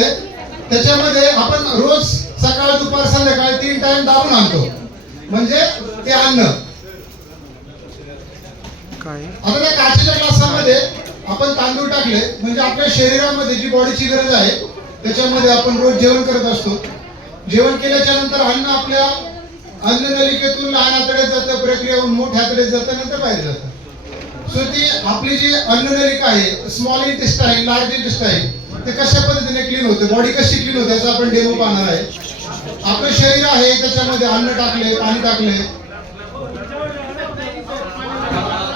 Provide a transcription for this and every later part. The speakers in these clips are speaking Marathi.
त्याच्यामध्ये आपण रोज सकाळ दुपार संध्याकाळ तीन टाइम दाबून आणतो. म्हणजे ते अन्न. आता त्या काचेच्या ग्लासामध्ये आपण तांदूळ टाकले म्हणजे आपल्या शरीरामध्ये जी बॉडीची गरज आहे त्याच्यामध्ये आपण रोज जेवण करत असतो. जेवण केल्याच्यानंतर अन्न आपल्या अन्न नलिकेतून लहान आतड्यात जातं प्रक्रिया होऊन मोठ्या आतड्यात जातं नंतर बाहेर जातं. सो ती आपली जी अन्न नलिका आहे स्मॉल इंटेस्टाईन लार्ज इंटेस्टाईन ते कशा पद्धतीने क्लीन होते? बॉडी कशी क्लीन होते याचा आपण डेमो पाहणार आहे. आपलं शरीर आहे त्याच्यामध्ये अन्न टाकले पाणी टाकले.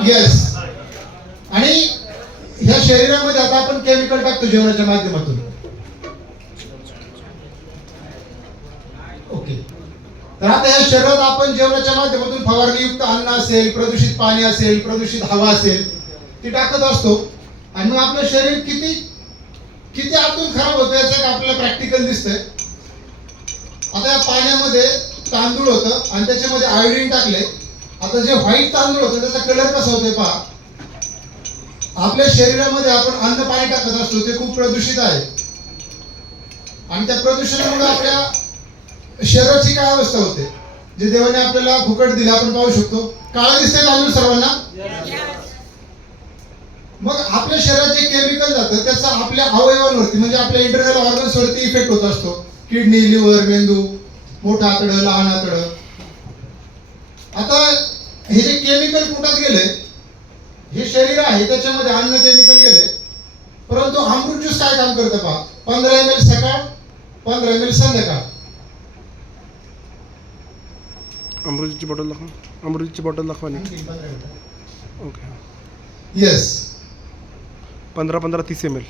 येस आणि ह्या शरीरामध्ये आता आपण केमिकल टाकतो जेवणाच्या माध्यमातून. ओके तर आता या शरीरात आपण जेवणाच्या माध्यमातून फवारणीयुक्त अन्न असेल प्रदूषित पाणी असेल प्रदूषित हवा असेल ती टाकत असतो. आणि मग आपलं शरीर किती किती आतून खराब होतं याचं आपल्याला प्रॅक्टिकल दिसतंय. आता या पाण्यामध्ये तांदूळ होतं आणि त्याच्यामध्ये आयोडीन टाकले आता जे व्हाईट तांदूळ होतं त्याचा कलर कसा होतोय पहा. आपल्या शरीरामध्ये आपण अन्न पाणी टाकत असतो ते खूप प्रदूषित आहे. आणि त्या प्रदूषणामुळे आपल्या शरीराची काय अवस्था होते? जे देवाने आपल्याला फुकट दिलं आपण पाहू शकतो. काळा दिसतंय तांदूळ सर्वांना? मग आपल्या शरीरात जे केमिकल जातं त्याचा आपल्या अवयवांवरती म्हणजे आपल्या इंटरनल ऑर्गन्स वरती इफेक्ट होत असतो. किडनी लिव्हर मेंदू मोठं आतडं लहान आतडं. आता हे जे केमिकल पोटात गेले हे शरीर आहे त्याच्यामध्ये अन्न केमिकल गेले. परंतु अमृत ज्यूस काय काम करतं पहा? पंधरा एम एल सकाळ पंधरा एम एल संध्याकाळ. अमृतची बॉटल दाखवा. अमृतची बॉटल दाखवा ओके येस पंधरा पंधरा तीस एम एल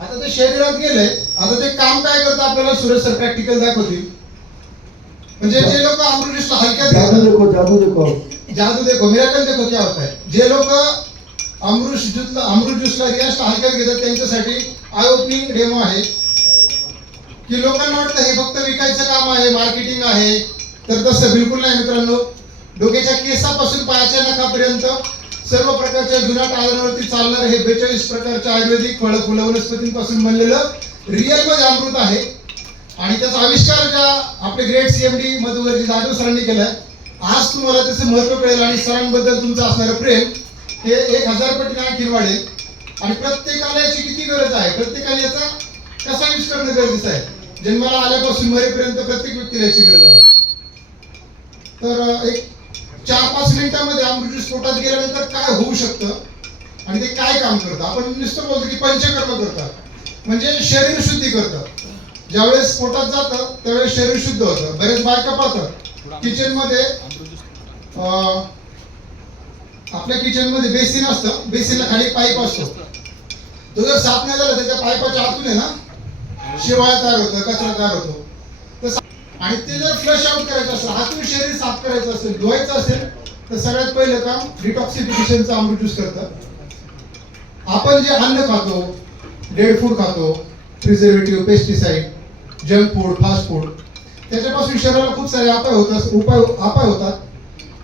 आता ते शरीरात गेले आता ते काम काय करतं आपल्याला सुरेश सर प्रॅक्टिकल दाखवतील. म्हणजे जे लोक अमृत हलक्यात जादू देखो जादू देखो. जादू देखो मिराकल देखो क्या होता है जे लोक अमृत ज्यूसला अमृत ज्यूसला रियास्ट हलक्यात घेतात त्यांच्यासाठी आय ओपनिंग डेमो आहे. की लोकांना वाटतं हे फक्त विकायचं काम आहे मार्केटिंग आहे तर तसं बिलकुल नाही मित्रांनो. डोक्याच्या केसापासून पायाच्या नखापर्यंत सर्व प्रकारच्या जुन्या टाळ्यांवरती चालणार हे बेचाळीस प्रकारच्या आयुर्वेदिक फळ फुलं वनस्पतींपासून बनलेलं रिअलमध्ये अमृत आहे. आणि त्याचा आविष्कार ज्या आपले ग्रेट सीएमडी मधुवरजी जाधव सरांनी केलाय आज तुम्हाला त्याचं महत्त्व कळेल आणि सरांबद्दल तुमचं असणारं प्रेम हे एक हजार पटीने आणखी वाढेल आणि प्रत्येकाला याची किती गरज आहे? प्रत्येकाने याचा कसा यूज करणं गरजेचं आहे? जन्माला आल्यापासून मरेपर्यंत प्रत्येक व्यक्तीला याची गरज आहे. तर एक चार पाच मिनिटामध्ये अमृत स्फोटात पोटात गेल्यानंतर काय होऊ शकतं? आणि ते काय काम करतं? आपण नुसतं बोलतो की पंचकर्म करतात. म्हणजे शरीर शुद्धी करतं. ज्यावेळेस पोटात जातं त्यावेळेस शरीर शुद्ध होतं. बरेच बायका पाहतात. किचनमध्ये अं, आपल्या किचनमध्ये बेसिन असतं. बेसिनला खाली पाईप असतो. तो जर साफ नाही झाला त्याच्या पाईपाच्या आतून आहे ना शिवाळा तयार होतं कचरा तयार होतो. आणि ते जर फ्लश आउट करायचं असेल आतून शरीर साफ करायचं असेल धुवायचं असेल तर सगळ्यात पहिलं काम डिटॉक्सिफिकेशनचं अमृत ज्यूस करतं. आपण जे अन्न खातो डेड फूड खातो preservative pesticide junk food fast food त्याच्यापासून शरीराला खूप सारे अपाय होतात उपाय अपाय होतात.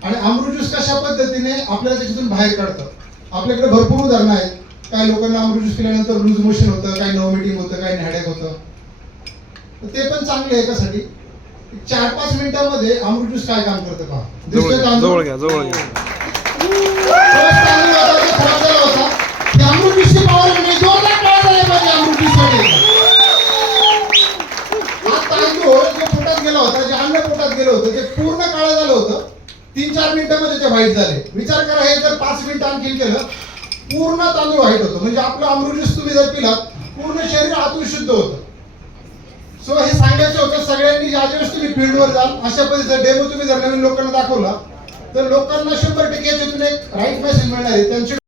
आणि अमृत ज्यूस कशा पद्धतीने आपल्याला त्याच्यातून बाहेर काढतं? आपल्याकडे भरपूर उदाहरणं आहेत. काही लोकांना अमृत ज्यूस केल्यानंतर लूज मोशन होतं काही नॉमिटिंग होतं काही हॅडेक होतं. तर ते पण चांगले आहे एकासाठी. चार पाच मिनिटांमध्ये अमृत ज्यूस काय काम करतं पहा. जवळ दिसतोय घ्या? जवळ घ्या जवळ अमृत ज्यूसची power म्हणजे जोरदार power झाली पाहिजे अमृत ज्यूससाठी. हा तांदूळ जो पोटात गेला होता जे अन्न पोटात गेलं होतं ते पूर्ण काळं झालं होतं तीन चार मिनिटांमध्ये ते व्हाईट झाले. विचार करा हे जर पाच मिनिटं आणखी केलं पूर्ण तांदूळ व्हाईट होतं. म्हणजे आपलं अमृत ज्यूस तुम्ही जर पिलात पूर्ण शरीर आतून शुद्ध होतं. सो हे सांगायचं होतं फील्डवर जाल अशा पद्धतीचा डेमो तुम्ही जर नवीन लोकांना दाखवला तर लोकांना शंभर टक्के याच्यातून एक राईट मेसेज मिळणार आहे. त्यांची